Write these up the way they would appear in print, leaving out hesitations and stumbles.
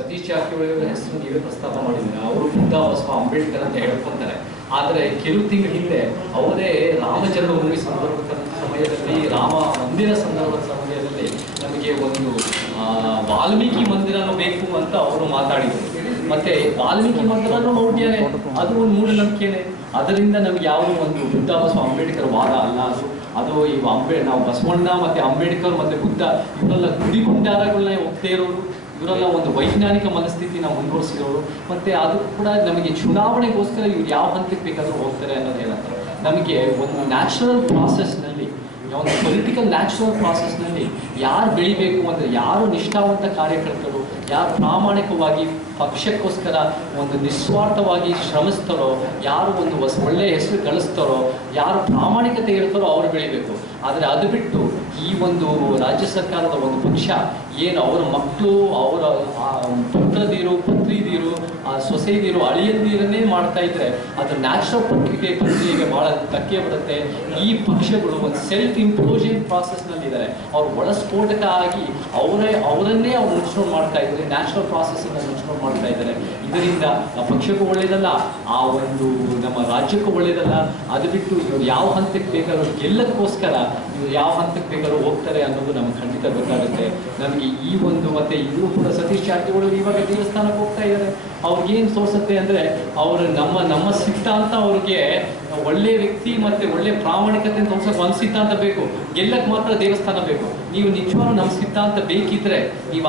ಸತೀಶ್ ಜಾರಕಿಹೊಳಿ ಅವರ ಹೆಸರು ನೀವೇ ಪ್ರಸ್ತಾಪ ಮಾಡಿದ್ದೀರಿ. ಅವರು ಬುದ್ಧ ಬಸವ ಅಂಬೇಡ್ಕರ್ ಅಂತ ಹೇಳ್ಕೊಂತಾರೆ. ಆದರೆ ಕೆಲವು ತಿಂಗಳ ಹಿಂದೆ ಅವರೇ ರಾಮ ಜನ್ಮಭೂಮಿ ಸಂದರ್ಭದ ಸಮಯದಲ್ಲಿ, ರಾಮ ಮಂದಿರ ಸಂದರ್ಭದ ಸಮಯದಲ್ಲಿ ನಮಗೆ ಒಂದು ವಾಲ್ಮೀಕಿ ಮಂದಿರನೂ ಬೇಕು ಅಂತ ಅವರು ಮಾತಾಡಿದರು. ಮತ್ತೆ ವಾಲ್ಮೀಕಿ ಮಂದಿರನೂ ಮೌಢ್ಯನೇ, ಅದು ಒಂದು ಮೂಢನಂಬಿಕೆನೆ. ಅದರಿಂದ ನಮ್ಗೆ ಯಾವುದೋ ಒಂದು ಬುದ್ಧ ಬಸವ ಅಂಬೇಡ್ಕರ್ ವಾದ ಅಲ್ಲ ಅದು ಈ ನಾವು ಬಸವಣ್ಣ ಮತ್ತೆ ಅಂಬೇಡ್ಕರ್ ಮತ್ತೆ ಬುದ್ಧ ಇವರೆಲ್ಲ ಗುಡಿಗುಂಡಾರಗಳನ್ನ ಒಪ್ಪದೇ ಇರೋರು, ಇವರೆಲ್ಲ ಒಂದು ವೈಜ್ಞಾನಿಕ ಮನಸ್ಥಿತಿನ ಮುಂದುವರಿಸಿರೋರು. ಮತ್ತೆ ಅದು ಕೂಡ ನಮಗೆ ಚುನಾವಣೆಗೋಸ್ಕರ ಇವ್ರು ಯಾವ ಹಂತಕ್ಕೆ ಬೇಕಾದರೂ ಹೋಗ್ತಾರೆ ಅನ್ನೋದು ಹೇಳ್ತಾರೆ. ನಮಗೆ ಒಂದು ನ್ಯಾಚುರಲ್ ಪ್ರಾಸೆಸ್ನಲ್ಲಿ, ಒಂದು ಪೊಲಿಟಿಕಲ್ ನ್ಯಾಚುರಲ್ ಪ್ರಾಸೆಸ್ನಲ್ಲಿ ಯಾರು ಬೆಳಿಬೇಕು ಅಂದರೆ, ಯಾರು ನಿಷ್ಠಾವಂತ ಕಾರ್ಯಕರ್ತರು, ಯಾರು ಪ್ರಾಮಾಣಿಕವಾಗಿ ಪಕ್ಷಕ್ಕೋಸ್ಕರ ಒಂದು ನಿಸ್ವಾರ್ಥವಾಗಿ ಶ್ರಮಿಸ್ತಾರೋ, ಯಾರು ಒಂದು ಒಳ್ಳೆಯ ಹೆಸರು ಗಳಿಸ್ತಾರೋ, ಯಾರು ಪ್ರಾಮಾಣಿಕತೆ ಇರ್ತಾರೋ ಅವ್ರು ಬೆಳಿಬೇಕು. ಆದರೆ ಅದು ಬಿಟ್ಟು ಈ ಒಂದು ರಾಜ್ಯ ಸರ್ಕಾರದ ಒಂದು ಪಕ್ಷ ಏನು ಅವರ ಮಕ್ಕಳು, ಅವರ ಪುತ್ರದೀರು, ಪುತ್ರಿದೀರು, ಸೊಸೆದೀರು, ಅಳಿಯಂದಿರನ್ನೇ ಮಾಡ್ತಾ ಇದ್ರೆ ಅದು ನ್ಯಾಚುರಲ್ ಪ್ರಕ್ರಿಯೆಗೆ ಭಾಳ ಧಕ್ಕೆ ಬರುತ್ತೆ. ಈ ಪಕ್ಷಗಳು ಒಂದು ಸೆಲ್ಫ್ ಇಂಪ್ಲೋಷನ್ ಪ್ರಾಸೆಸ್ನಲ್ಲಿದ್ದಾರೆ. ಅವ್ರು ಒಳಸ್ಫೋಟಕ ಆಗಿ ಅವರನ್ನೇ ಅವ್ರು ಮುಚ್ಕೊಂಡು ಮಾಡ್ತಾ ಇದ್ದಾರೆ, ನ್ಯಾಚುರಲ್ ಪ್ರಾಸೆಸ್ಸನ್ನು ಮುಚ್ಕೊಂಡು ಮಾಡ್ತಾ ಇದ್ದಾರೆ. ಇದರಿಂದ ಪಕ್ಷಕ್ಕೂ ಒಳ್ಳೆಯದಲ್ಲ, ಆ ಒಂದು ನಮ್ಮ ರಾಜ್ಯಕ್ಕೂ ಒಳ್ಳೆಯದಲ್ಲ. ಅದು ಬಿಟ್ಟು ಇವರು ಯಾವ ಹಂತಕ್ಕೆ ಬೇಕಾದ್ರೂ ಗೆಲ್ಲಕ್ಕೋಸ್ಕರ ಇವರು ಯಾವ ಹಂತಕ್ಕೆ ಬೇಕಾದ್ರೂ ಹೋಗ್ತಾರೆ ಅನ್ನೋದು ನಮ್ಗೆ ಖಂಡಿತ ಗೊತ್ತಾಗುತ್ತೆ. ನಮಗೆ ಈ ಒಂದು ಮತ್ತೆ ಇವರು ಕೂಡ ಸತೀಶ್ ಜಾರಕಿಹೊಳಿ ಇವಾಗ ದೇವಸ್ಥಾನಕ್ಕೆ ಹೋಗ್ತಾ ಇದ್ದಾರೆ. ಅವ್ರಿಗೇನು ತೋರಿಸುತ್ತೆ ಅಂದರೆ, ಅವರು ನಮ್ಮ ಸಿದ್ಧಾಂತ ಅವ್ರಿಗೆ ಒಳ್ಳೆಯ ವ್ಯಕ್ತಿ ಮತ್ತು ಒಳ್ಳೆಯ ಪ್ರಾಮಾಣಿಕತೆ ತೋರ್ಸೋಕೆ ಒಂದು ಸಿದ್ಧಾಂತ ಬೇಕು, ಗೆಲ್ಲಕ್ಕೆ ಮಾತ್ರ ದೇವಸ್ಥಾನ ಬೇಕು. ನೀವು ನಿಜವಾಗ್ಲೂ ನಮ್ಮ ಸಿದ್ಧಾಂತ ಬೇಕಿದ್ರೆ ನೀವು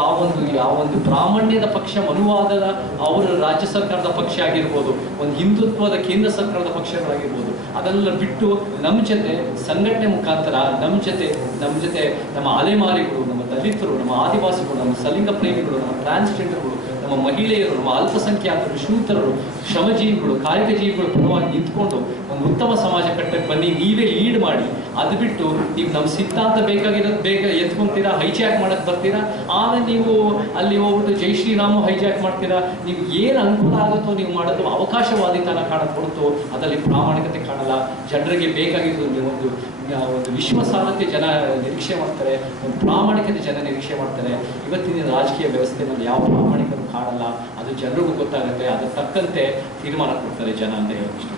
ಆ ಒಂದು ಪ್ರಾಮಾಣ್ಯದ ಪಕ್ಷ, ಮನುವಾದದ ಅವರ ರಾಜ್ಯ ಸರ್ಕಾರದ ಪಕ್ಷ ಆಗಿರ್ಬೋದು, ಒಂದು ಹಿಂದುತ್ವದ ಕೇಂದ್ರ ಸರ್ಕಾರದ ಪಕ್ಷಗಳಾಗಿರ್ಬೋದು, ಅದೆಲ್ಲ ಬಿಟ್ಟು ನಮ್ಮ ಜೊತೆ ಸಂಘಟನೆ ಮುಖಾಂತರ ನಮ್ಮ ಜೊತೆ ನಮ್ಮ ಅಲೆಮಾರಿಗಳು, ನಮ್ಮ ದಲಿತರು, ನಮ್ಮ ಆದಿವಾಸಿಗಳು, ನಮ್ಮ ಸಲಿಂಗ ಪ್ರೇಮಿಗಳು, ನಮ್ಮ ಟ್ರಾನ್ಸ್ಜೆಂಡರ್ಗಳು, ನಮ್ಮ ಮಹಿಳೆಯರು, ನಮ್ಮ ಅಲ್ಪಸಂಖ್ಯಾತರು, ಶೂದ್ರರು, ಶ್ರಮಜೀವಿಗಳು, ಕಾಯಕ ಜೀವಿಗಳು ಪರವಾಗಿ ನಿಂತ್ಕೊಂಡು ಒಂದು ಉತ್ತಮ ಸಮಾಜ ಕಟ್ಟಕ್ಕೆ ಬನ್ನಿ, ನೀವೇ ಲೀಡ್ ಮಾಡಿ. ಅದು ಬಿಟ್ಟು ನೀವು ನಮ್ಮ ಸಿದ್ಧಾಂತ ಬೇಕಾಗಿರೋದು ಬೇಗ ಎತ್ಕೊಂತೀರಾ, ಹೈಜಾಕ್ ಮಾಡಕ್ಕೆ ಬರ್ತೀರಾ, ಆಮೇಲೆ ನೀವು ಅಲ್ಲಿ ಹೋಗ್ಬಿಟ್ಟು ಜೈ ಶ್ರೀರಾಮ ಹೈಜಾಕ್ ಮಾಡ್ತೀರಾ. ನೀವು ಏನು ಅನುಕೂಲ ಆಗುತ್ತೋ ನೀವು ಮಾಡೋದು ಅವಕಾಶವಾದಿತನ ಕಾಣಕ್ಕೆ ಹೊರತು ಅದರಲ್ಲಿ ಪ್ರಾಮಾಣಿಕತೆ ಕಾಣಲ್ಲ. ಜನರಿಗೆ ಬೇಕಾಗಿದ್ದು ಒಂದು ವಿಶ್ವಾಸಾರ್ಹತೆ ಜನ ನಿರೀಕ್ಷೆ ಮಾಡ್ತಾರೆ, ಒಂದು ಪ್ರಾಮಾಣಿಕತೆ ಜನ ನಿರೀಕ್ಷೆ ಮಾಡ್ತಾರೆ. ಇವತ್ತಿನ ರಾಜಕೀಯ ವ್ಯವಸ್ಥೆಯಲ್ಲಿ ಯಾವ ಪ್ರಾಮಾಣಿಕರು ಕಾಣಲ್ಲ, ಅದು ಜನರಿಗೂ ಗೊತ್ತಾಗುತ್ತೆ. ಅದರ ತಕ್ಕಂತೆ ತೀರ್ಮಾನ ಕೊಡ್ತಾರೆ ಜನ ಅಂತ ಹೇಳೋದು ಇಷ್ಟ.